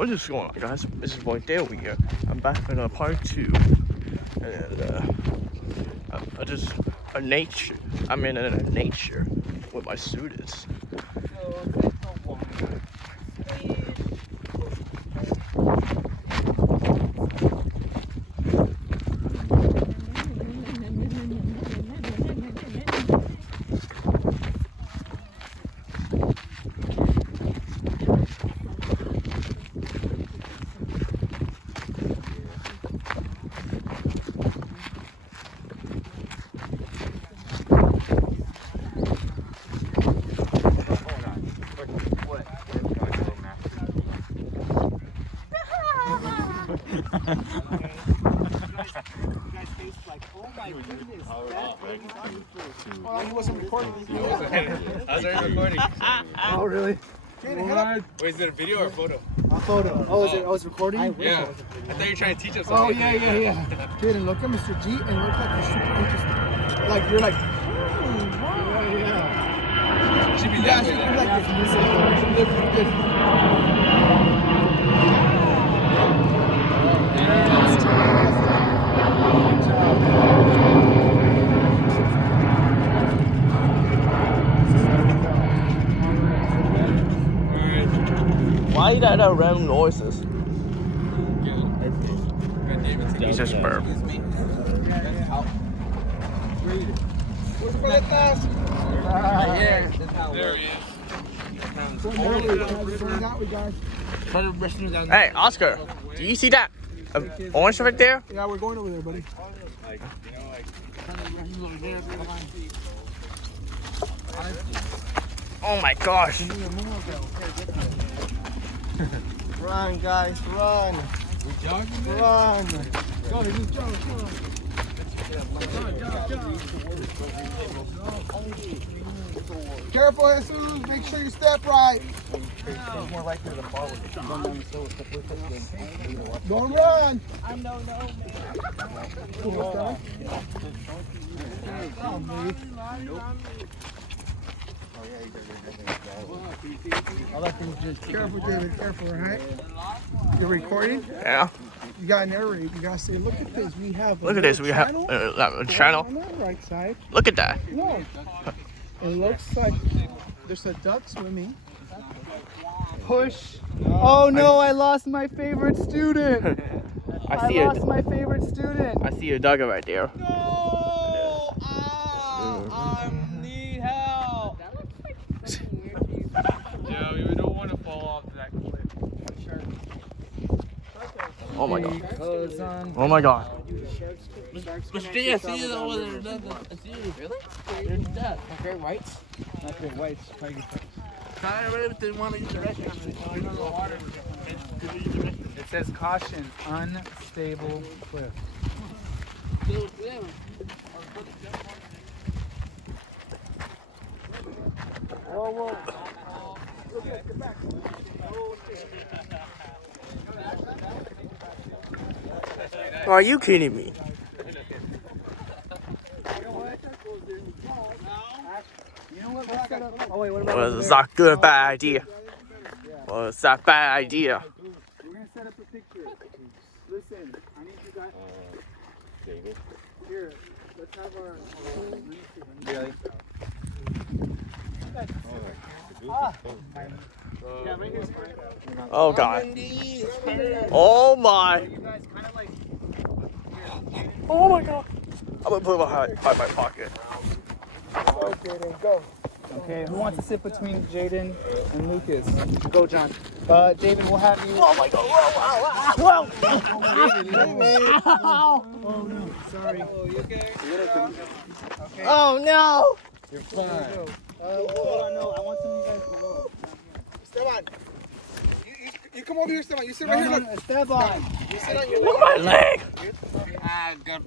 What is going on, guys? This is Boy Dale here. I'm back in part 2, and I'm in nature with my students. He wasn't recording. I was already recording. Oh, really? Wait, is it a video or a photo? A photo. Oh, is it? Oh, it's recording? Yeah. I thought you were trying to teach us Oh, something. yeah. Jaden, look at Mr. G and look like you're super interested. Like, you're like, yeah. Should be Yeah, that way. you're like this. Why are that random noises? He's just burp. There he is. Hey, Oscar, do you see that orange right there? Yeah, we're going over there, buddy. Oh my gosh. Run, guys, run. Run. Go, just jump. Careful, Jesus. Make sure you step right. More likely to fall. Don't run. I don't know, Careful, David. Careful, all right? You're recording? Yeah. You gotta narrate. You gotta say, look at this. We have Look at this. We have a channel. on the right side. Look at that. No. It looks like there's a duck swimming. Push. Oh no, I lost my favorite student. I lost my favorite student. I see a dog right there. No! I need help! That looks like something weird. Yeah, we don't want to fall off that cliff. Oh my god. Oh my god. But still, I see you over there. I see you. Really? There's that. Not great whites? Not great whites. I really didn't want to use the restroom. It says caution, unstable cliff. Whoa. Are you kidding me? Was that a good bad idea? Was that bad idea? We're gonna set up a picture. Listen, I need you guys. David. Here, let's have our. Really? Yeah, right here. Oh god. Oh my. Oh my god. I'm gonna put my hat in my pocket. Okay, then go. Okay, who wants to sit between Jaden and Lucas? Go, John. David, we'll have you. Oh my god. Whoa. Oh no, sorry. Oh, you okay? Okay. Oh no. You're fine. Hold on, no, I want some of you guys below. Esteban, you come over here, Esteban. You sit right here. Look. Esteban. You sit on your Look at my leg. Good.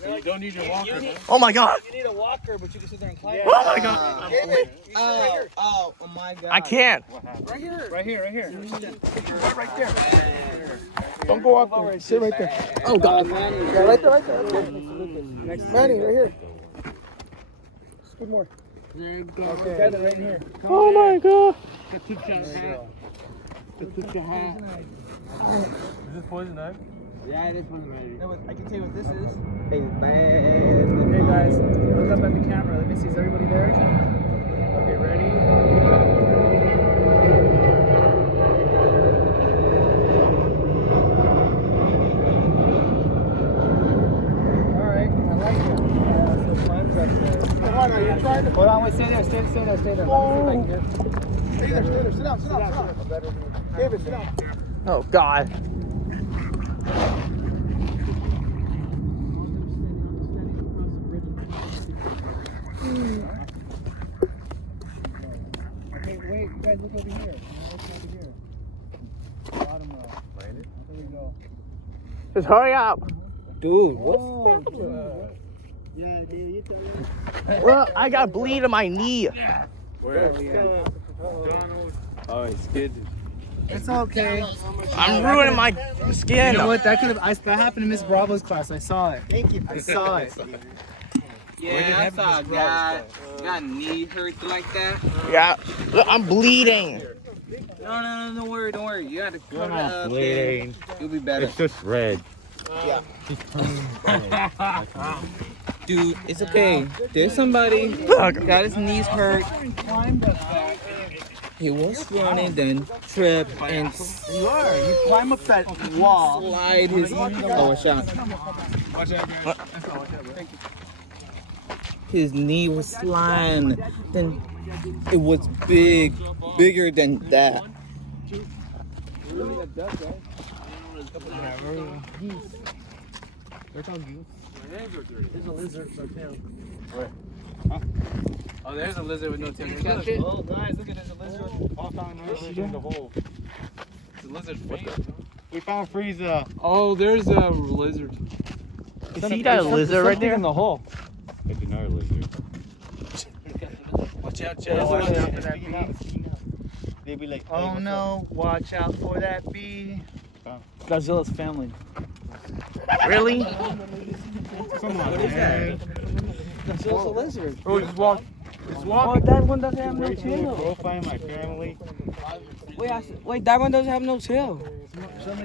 So you don't need your walker, huh? Oh my god. You need a walker, but you can sit there and climb. Oh my god. David, you sit right here. Oh my god. I can't. Right here. Right here. Right there. Don't go up there. Sit right there. Oh god. Yeah, right there. Next, Manny, right here. Scoot more. There you go. Okay. Right here. Oh my god. Put your hat. Is this poison ivy? Yeah, it is poison ivy. I can tell you what this is. Hey, bad. Hey guys, look up at the camera. Let me see. Is everybody there? Okay, ready? Hold on, wait, stay there. Let me see if I can get. Stay there. Sit down. David, sit down. Oh God. Wait, guys, look over here. Look over here. Bottom row. There we go. Just hurry up. Dude, what's the problem? Yeah, dude, you tell me. Well, I got bleed in my knee. Where? Oh, it's good. It's okay. I'm ruining my skin. You know what? That happened in Miss Bravo's class. I saw it. Thank you. I saw it. Yeah, I saw a guy got knee hurt like that. Yeah. Look, I'm bleeding. No, don't worry. You gotta cover it up. bleeding. You'll be better. It's just red. Dude, it's okay. There's somebody got his knees hurt. He was running, then tripped and You climb up that wall. slide his. Oh, watch out. His knee was sliding. Then it was bigger than that. There's a lizard with no tail. Oh, there's a lizard with no tail. Oh, guys, look at there's a lizard. In the hole. It's a lizard face. We found Frieza. Oh, there's a lizard. You see that lizard right there? in the hole. It's another lizard. Watch out, Watch out for that bee. They be like, Oh no, watch out for that bee. Godzilla's family. Really? Come on, man. Godzilla's a lizard. Oh, just walk. Oh, that one doesn't have no tail. Profile my family. Wait, that one doesn't have no tail.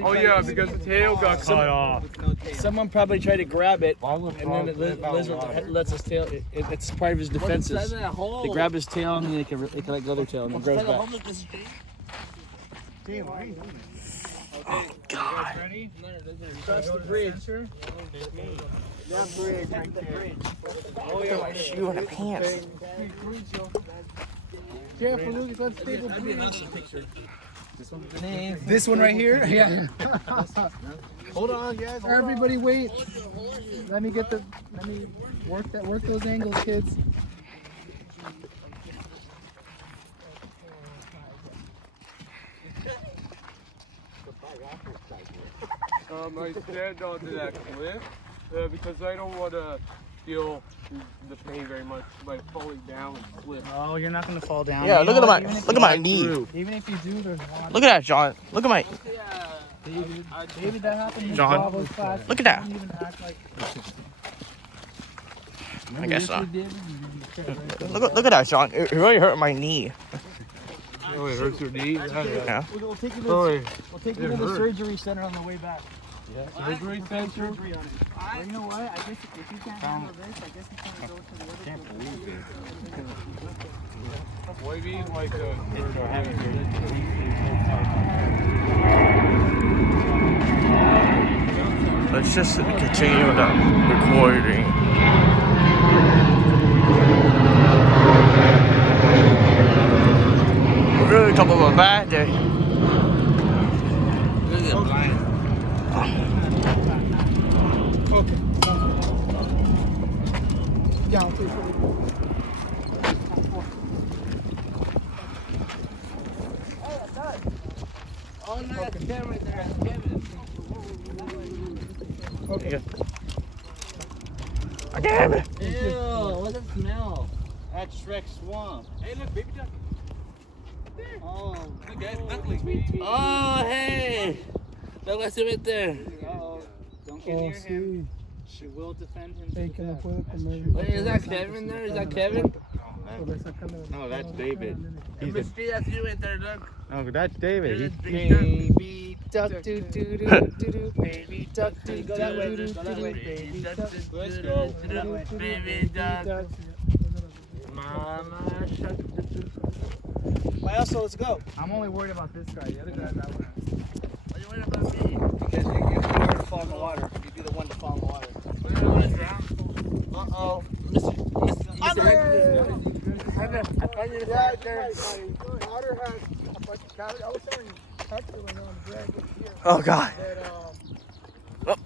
Oh yeah, because the tail got cut off. Someone probably tried to grab it, and then the lizard lets his tail. It's part of his defenses. They grab his tail and they can let go of their tail and it grows back. Oh God. Ready? Cross the bridge. That bridge right there. Look at my shoe and the pants. Careful, Lucas, unstable bridge. This one right here? Yeah. Hold on, guys. Everybody wait. Let me work those angles, kids. I stand onto that cliff because I don't want to feel the pain very much by falling down and slip. Oh, you're not gonna fall down. Yeah, You look know at what? my knee. Even if you do, there's water. Look at that, John. Look at my. David, that happened in John, Bravo's class. look at that. You don't even act like. I guess not. Look at that, John. It really hurt my knee. Oh, it hurts your knee? Yeah. We'll take you Oh, to the surgery center on the way back. surgery center? Surgery on it. Well, you know what? I guess if you can't handle this, I guess you can go to the other. Can't believe it. What do you mean, like Let's just continue the recording. We're really talking about a bad day. Okay. Yeah, okay. Oh no, that's Kevin right there. That's Kevin. Okay. Damn it. Ew, what's that smell? That's Shrek Swamp. Hey, look, baby duck. Oh. Look, guys, ducklings. Oh, hey. Look, I see right there. Uh-oh. Don't get near him. She will defend him. Wait, is that Kevin there? Is that Kevin? No, that's David. He's Miss D, that's you right there, look. no, that's David. You're He's the big duck. baby duck, do do do do do, baby duck, do do do do do, baby duck. Let's go. Baby duck. Mama shark. Well, so let's go. I'm only worried about this guy. The other guy's out. What are you worried about me? Because you're the to fall in the water. You'd be the one to fall in the water. What are you going to drown? Uh-oh. Heather, I thought you were Yeah, right there. my otter has a bunch of cavities. I was telling Hector when on the drag here Oh God. that